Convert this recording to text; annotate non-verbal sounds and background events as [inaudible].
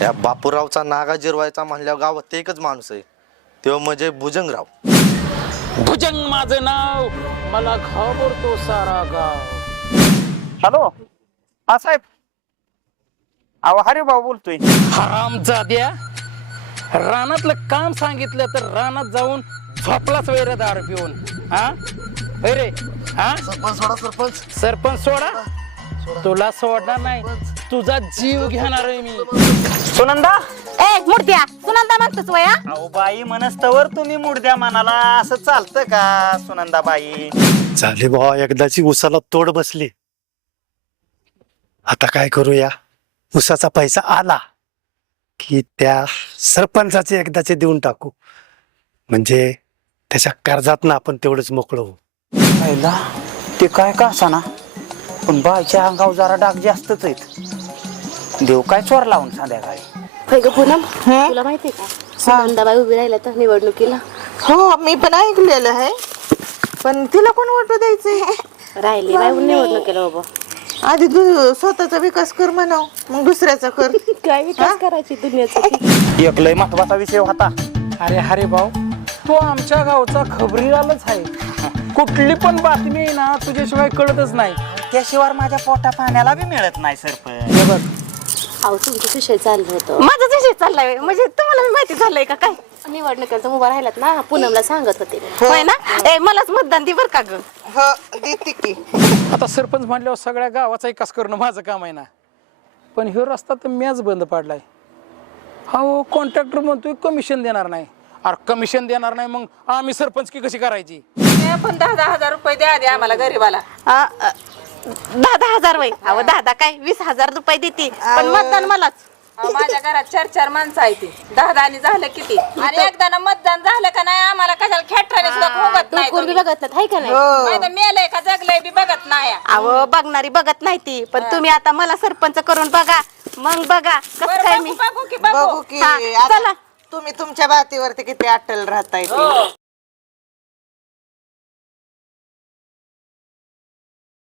या बापूरावचा नागा जिरवायचा म्हणल्यावर गावात ते एकच माणूस आहे. तो म्हणजे भुजंगराव. भुजंग माझं नाव. मला घाबरतो सारा गाव. हॅलो? हा साहेब. अहो हरे भाऊ बोलतोय. हराम जाद्या. रानातलं काम सांगितलं तर रानात जाऊन झोपलाच वैर दारू पिऊन. हा? होय रे? हा? सरपंच सोडा सरपंच. सरपंच सोडा. तुला सोडणार नाही? तुझा जीव घेणार आहे मी. सुनंदा? ए मूर्त्या सुनंदा म्हणतोस वया? अहो बाई मनस्तवर तुम्ही मुडद्या मनाला असं चालतं का सुनंदा बाई? झाले भावा एकदाची उसाला तोड बसली. आता काय करूया? उसाचा पैसा आला की त्या सरपंचाचे एकदाचे देऊन टाकू. म्हणजे त्याच्या कर्जात ना आपण तेवढंच मोकळं होऊ. पहिला ते काय का असाना? पण बाईच्या अंगावर जरा डाग जास्तच आहेत. देव काय चोर लावून संध्याकाळी? होय ग पूनम तुला माहितीये का? सुनंदाबाई उभी राहिल्या तर निवडणुकीला. हो मी पण ऐकलेलं आहे. पण तिला कोण वोट द्यायचंय? राहिली बाई निवडणुकीला बाबा आधी तू स्वतःचा विकास कर म्हणाव मग दुसऱ्याचा कर. [laughs] काय विकास करायची दुनियाचा? एक लय महत्त्वाचा विषय होता. अरे हरे भाऊ तो आमच्या गावचा खबरीलालच आहे. कुठली पण बातमी आहे ना तुझ्याशिवाय कळतच नाही. त्याशिवाय माझ्या पोटा पाण्याला बी मिळत नाही सरपंच. हे बघ. अहो तुमचा विषय चाललं होतं. माझाच विषय चाललाय. म्हणजे तुम्हाला बी माहिती झालंय का काय? निवडणुकीला उभा राहिलात ना पूनमला सांगत होते. मी. होय ना? ए मलाच मतदान दे बर का ग. हो देते की. आता सरपंच म्हणल्यावर सगळ्या गावाचा विकास करणं माझं काम आहे ना. पण ह्यो रस्ता तर मॅच बंद पाडलाय. हो कॉन्ट्रॅक्टर म्हणतोय कमिशन देणार नाही. अरे कमिशन देणार नाही मग आम्ही सरपंच की कशी करायची? पण दहा दहा हजार रुपये द्या द्या आम्हाला गरीबाला. दहा दहा हजार वय अहो दहा दहा काय? वीस हजार रुपये देते. पण मतदान मलाच. अहो, माझ्या घरात चार चार माणसं आहे ती दहा दहानी झालं किती? आणि एकदा मतदान झालं का नाही आम्हाला कशाला खेटराने सुद्धा खोगत नाही कोण बघत नाही हाय का नाही? माहिती मेलय का जगलंय बी बघत नाही. अहो बघणारी बघत नाही ती. पण तुम्ही आता मला सरपंच करून बघा. मग बघा. कसं बरं, काय बघू मी? बघू की बघू. बघू की. हा, आता चला. तुम्ही तुमच्या बातीवरती किती अट्टल राहताय ते.